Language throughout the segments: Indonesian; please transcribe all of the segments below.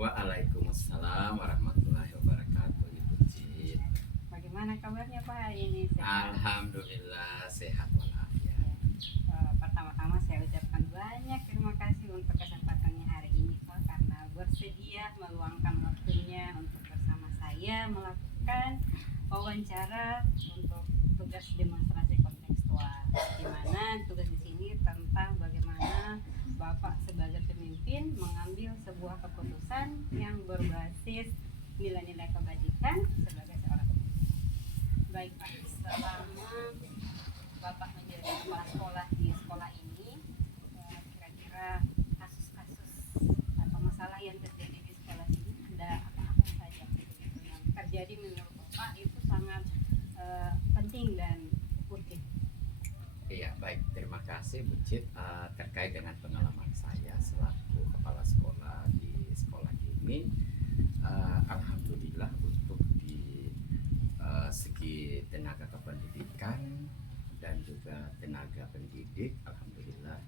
Waalaikumsalam warahmatullahi wabarakatuh, Ibu Cid. Bagaimana kabarnya Pak hari ini? Sehat? Alhamdulillah sehat walafiat. Pertama-tama saya ucapkan banyak terima kasih untuk kesempatannya hari ini Pak, karena bersedia meluangkan waktunya untuk bersama saya melakukan wawancara untuk tugas demonstrasi kontekstual. Di mana tugas di sini tentang bagaimana Bapak sebagai pemimpin mengambil sebuah keputusan yang berbasis nilai-nilai kebajikan sebagai seorang pemimpin. Baik Pak, selama Bapak menjadi kepala sekolah di sekolah ini, kira-kira kasus-kasus atau masalah yang terjadi di sekolah ini ada apa-apa saja yang terjadi menurut Bapak itu sangat penting dan urgent? Iya, baik, terima kasih Bu Cid. Terkait dengan pengalaman saya selaku kepala sekolah di sekolah ini, alhamdulillah untuk di segi tenaga kependidikan dan juga tenaga pendidik, alhamdulillah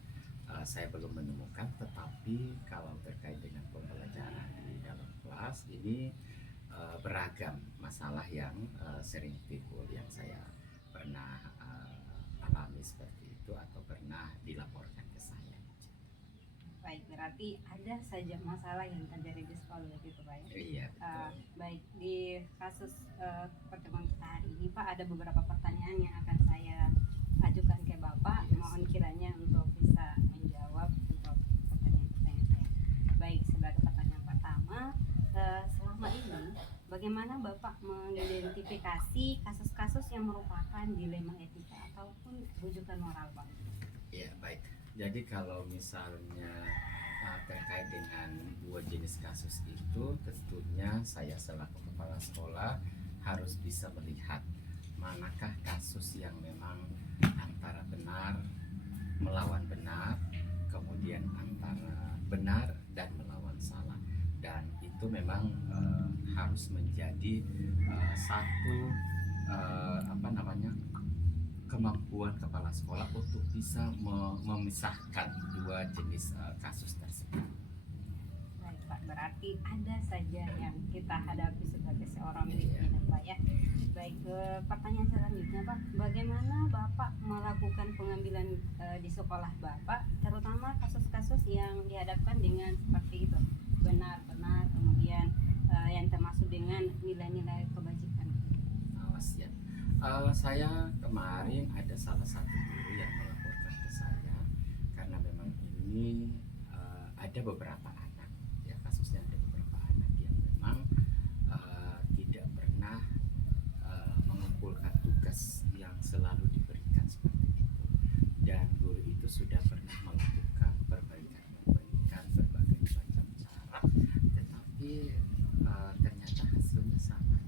saya belum menemukan. Tetapi kalau terkait dengan pembelajaran di dalam kelas ini beragam masalah yang sering timbul, yang saya pernah alami seperti itu atau pernah dilaporkan ke saya. Baik, berarti ada saja masalah yang terjadi di sekolah begitu Pak ya? Iya, Baik, di kasus pertemuan kita hari ini Pak, ada beberapa pertanyaan yang akan saya ajukan ke Bapak. Yes. Mohon kiranya untuk bisa menjawab untuk pertanyaan-pertanyaan saya. Baik, sebagai pertanyaan pertama, selama ini bagaimana Bapak mengidentifikasi kasus-kasus yang merupakan dilema etika ataupun rujukan moral Pak? iya, baik. Jadi kalau misalnya terkait dengan dua jenis kasus itu, tentunya saya selaku kepala sekolah harus bisa melihat manakah kasus yang memang antara benar melawan benar, kemudian antara benar dan melawan salah, dan itu memang harus menjadi satu kemampuan kepala sekolah untuk bisa memisahkan dua jenis kasus tersebut. Baik Pak, berarti ada saja yang kita hadapi sebagai seorang pimpinan Pak ya. Baik, pertanyaan selanjutnya Pak, bagaimana Bapak melakukan pengambilan di sekolah Bapak, terutama kasus-kasus yang dihadapkan dengan seperti itu, benar-benar, kemudian yang termasuk dengan nilai-nilai kebajikan? Awas ya. Saya kemarin ada salah satu guru yang melaporkan ke saya karena memang ini ada beberapa anak, ya kasusnya ada beberapa anak yang memang tidak pernah mengumpulkan tugas yang selalu diberikan seperti itu, dan guru itu sudah pernah melakukan perbaikan berbagai macam cara, tetapi ternyata hasilnya sama.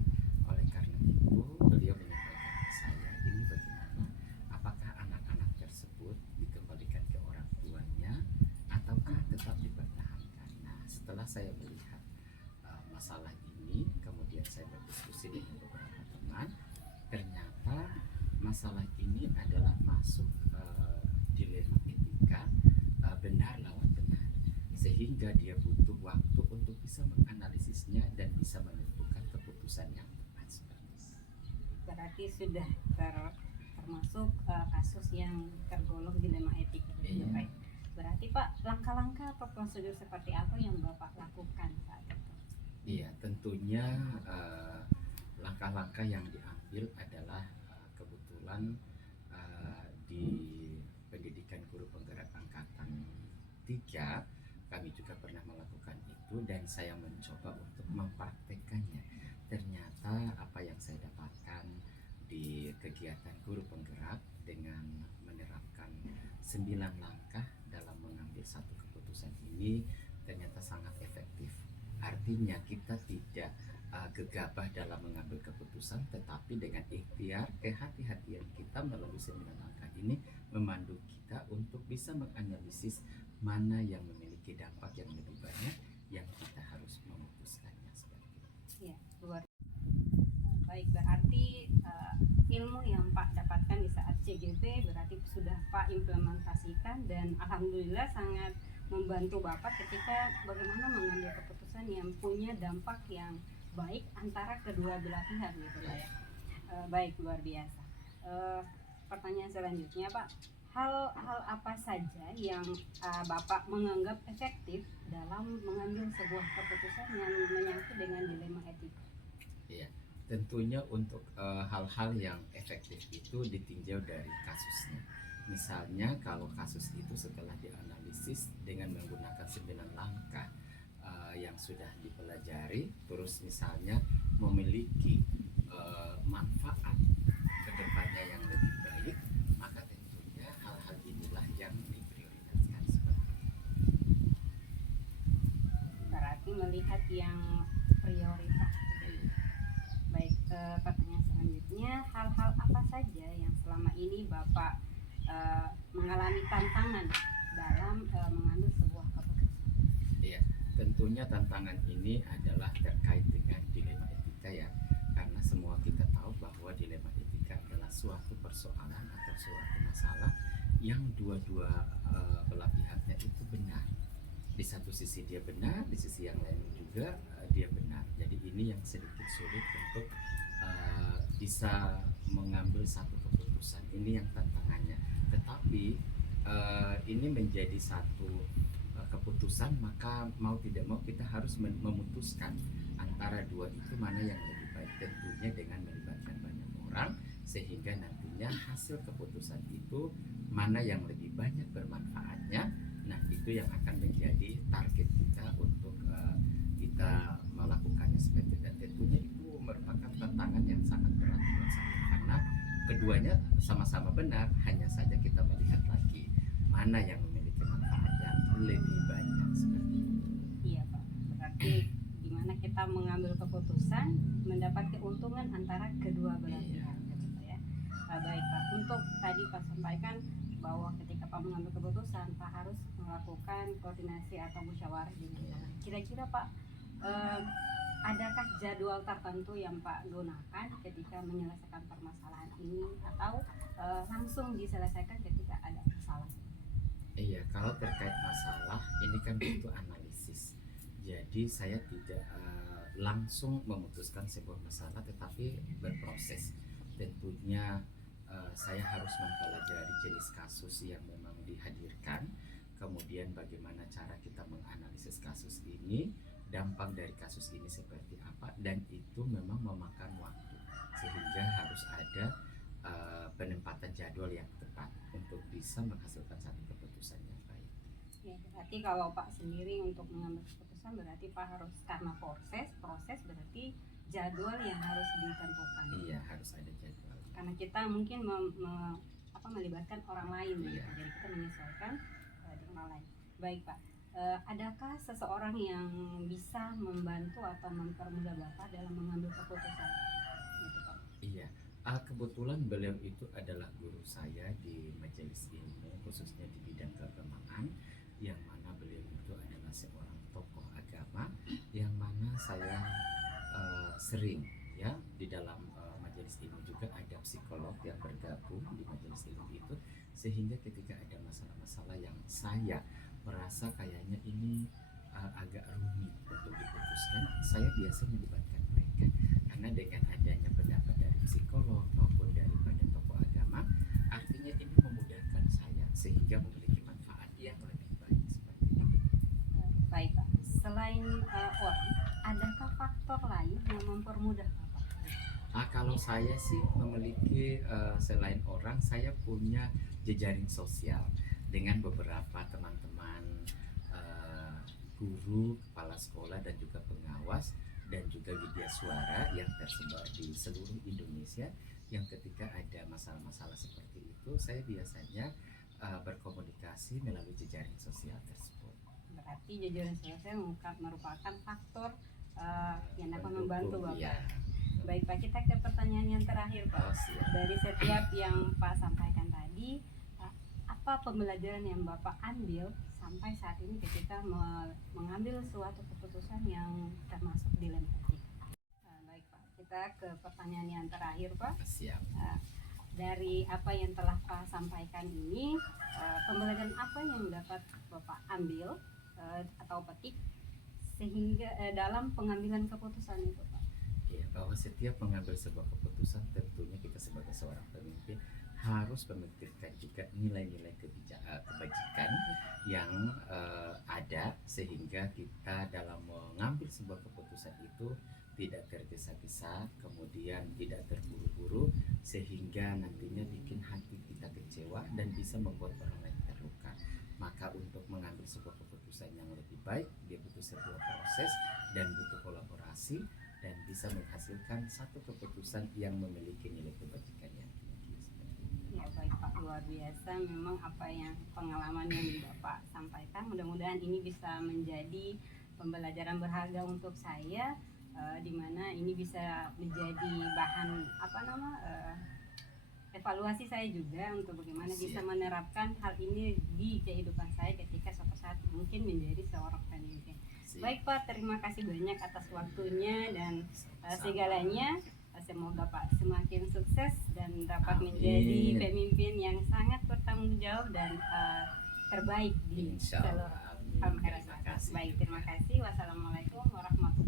Oleh karena itu beliau menyampaikan ke saya, ini bagaimana, apakah anak-anak tersebut dikembalikan ke orang tuanya ataukah tetap dipertahankan. Nah, setelah saya melihat masalah ini, kemudian saya berdiskusi dengan beberapa teman, ternyata masalah ini adalah masuk dilema etika, benar lawan benar, sehingga dia butuh waktu untuk bisa menganalisisnya dan bisa menentukan keputusan yang tepat seperti itu. Berarti sudah termasuk kasus yang tergolong dilema etik. Iya. Baik. Berarti Pak, langkah-langkah atau prosedur seperti apa yang Bapak lakukan saat itu? Iya, tentunya langkah-langkah yang diambil adalah kebetulan di pendidikan guru penggerak angkatan 3 kami juga pernah melakukan itu, dan saya mencoba untuk mempraktekkannya. Ternyata apa yang saya dapatkan di kegiatan guru penggerak dengan menerapkan 9 langkah dalam mengambil satu keputusan ini ternyata sangat efektif. Artinya kita tidak gegabah dalam mengambil keputusan, tetapi dengan ikhtiar, kehati-hatian kita melalui 9 langkah ini memandu kita untuk bisa menganalisis mana yang memiliki dampak yang lebih banyak yang kita harus memutuskannya seperti itu. Ya, luar. Baik, berarti ilmu yang Pak dapatkan di saat CGP berarti sudah Pak implementasikan dan alhamdulillah sangat membantu Bapak ketika bagaimana mengambil keputusan yang punya dampak yang baik antara kedua belah pihak gitu Pak ya. Baik, luar biasa. Pertanyaan selanjutnya Pak, hal apa saja yang Bapak menganggap efektif dalam mengambil sebuah keputusan yang menyangkut dengan dilema etika? Iya, tentunya untuk hal-hal yang efektif itu ditinjau dari kasusnya. Misalnya kalau kasus itu setelah dianalisis dengan menggunakan 9 langkah yang sudah dipelajari, terus misalnya memiliki manfaat kedepannya yang lebih baik, maka tentunya hal-hal inilah yang diprioritaskan seperti itu. Berarti melihat yang prioritas. Baik, pertanyaan selanjutnya, hal-hal apa saja yang selama ini Bapak mengalami tantangan dalam mengambil sebuah keputusan? Iya, tentunya tantangan ini adalah terkait dengan dilema etika ya, karena semua kita tahu bahwa dilema etika adalah suatu persoalan atau suatu masalah yang dua-dua belah pihaknya itu benar. Di satu sisi dia benar, di sisi yang lain juga dia benar. Jadi ini yang sedikit sulit untuk bisa mengambil satu keputusan. Ini yang tantangannya. Tetapi ini menjadi satu keputusan, maka mau tidak mau kita harus memutuskan antara dua itu mana yang lebih baik, tentunya dengan melibatkan banyak orang sehingga nantinya hasil keputusan itu mana yang lebih banyak bermanfaatnya. Nah, itu yang akan menjadi target kita untuk kita melakukannya seperti itu. Dan tentunya itu merupakan tantangan yang sangat berat buat saya karena keduanya sama-sama benar, hanya saja kita melihat lagi mana yang memiliki manfaat yang lebih banyak seperti itu. Iya Pak, berarti dimana kita mengambil keputusan mendapat keuntungan antara kedua belah pihak gitu ya. Baik Pak, untuk tadi Pak sampaikan bahwa ketika Pak mengambil keputusan Pak harus melakukan koordinasi atau musyawarah di lingkungan. Kira-kira Pak, adakah jadwal tertentu yang Pak gunakan ketika menyelesaikan permasalahan ini atau langsung diselesaikan ketika ada masalah? Iya, kalau terkait masalah ini kan butuh analisis. Jadi saya tidak langsung memutuskan sebuah masalah, tetapi berproses. Tentunya saya harus mempelajari jenis kasus yang memang dihadirkan, kemudian bagaimana cara kita menganalisis kasus ini, dampak dari kasus ini seperti apa, dan itu memang memakan waktu, sehingga harus ada penempatan jadwal yang tepat untuk bisa menghasilkan satu keputusan yang baik. Ya, berarti kalau Pak sendiri untuk mengambil keputusan berarti Pak harus karena proses berarti jadwal yang harus ditentukan. Iya, harus ada jadwal. Karena kita mungkin melibatkan orang lain, Iya. jadi kita menyesuaikan dengan orang lain. Baik Pak, adakah seseorang yang bisa membantu atau mempermudah Bapak dalam mengambil keputusan? Gitu, Pak. Iya. Kebetulan beliau itu adalah guru saya di majelis ilmu, khususnya di bidang keagamaan, yang mana beliau itu adalah seorang tokoh agama, yang mana saya sering ya di dalam majelis ilmu juga ada psikolog yang bergabung di majelis ilmu itu, sehingga ketika ada masalah-masalah yang saya merasa kayaknya ini agak rumit untuk diputuskan, saya biasa melibatkan mereka karena dengan adanya pendapat dari psikolog maupun daripada tokoh agama, artinya ini memudahkan saya sehingga memiliki manfaat yang lebih baik seperti itu. Baik Pak, selain orang, adakah faktor lain yang mempermudah Bapak? Kalau saya sih memiliki selain orang, saya punya jejaring sosial dengan beberapa teman-teman guru, kepala sekolah dan juga pengawas dan juga widya suara yang tersebar di seluruh Indonesia, yang ketika ada masalah-masalah seperti itu saya biasanya berkomunikasi melalui jejaring sosial tersebut. Berarti jajaran sosial merupakan faktor yang dapat membantu Bapak. Ya. Baik Pak, kita ke pertanyaan yang terakhir Pak. Dari setiap yang Pak sampaikan tadi, apa pembelajaran yang Bapak ambil sampai saat ini ketika mengambil suatu keputusan yang termasuk dilema etika? Baik Pak, kita ke pertanyaan yang terakhir Pak. Siap. dari apa yang telah Pak sampaikan ini, pembelajaran apa yang dapat Bapak ambil atau petik sehingga dalam pengambilan keputusan itu, Pak? Ya, bahwa setiap mengambil sebuah keputusan tentunya kita sebagai seorang pemimpin harus memikirkan juga nilai-nilai kebajikan yang ada, sehingga kita dalam mengambil sebuah keputusan itu tidak tergesa-gesa, kemudian tidak terburu-buru, sehingga nantinya bikin hati kita kecewa dan bisa membuat orang lain terluka. Maka untuk mengambil sebuah keputusan yang lebih baik, dia butuh sebuah proses dan butuh kolaborasi, dan bisa menghasilkan satu keputusan yang memiliki nilai kebajikan yang tinggi. Ya baik Pak, luar biasa memang apa yang pengalaman yang Bapak sampaikan. Mudah-mudahan ini bisa menjadi pembelajaran berharga untuk saya, di mana ini bisa menjadi bahan evaluasi saya juga untuk bagaimana bisa menerapkan hal ini di kehidupan saya ketika suatu saat mungkin menjadi seorang pemimpin. Baik Pak, terima kasih banyak atas waktunya dan segalanya. Semoga Pak semakin sukses dan dapat menjadi pemimpin yang sangat bertanggung jawab dan terbaik di seluruh alam. Baik, terima kasih. Wassalamualaikum warahmatullahi wabarakatuh.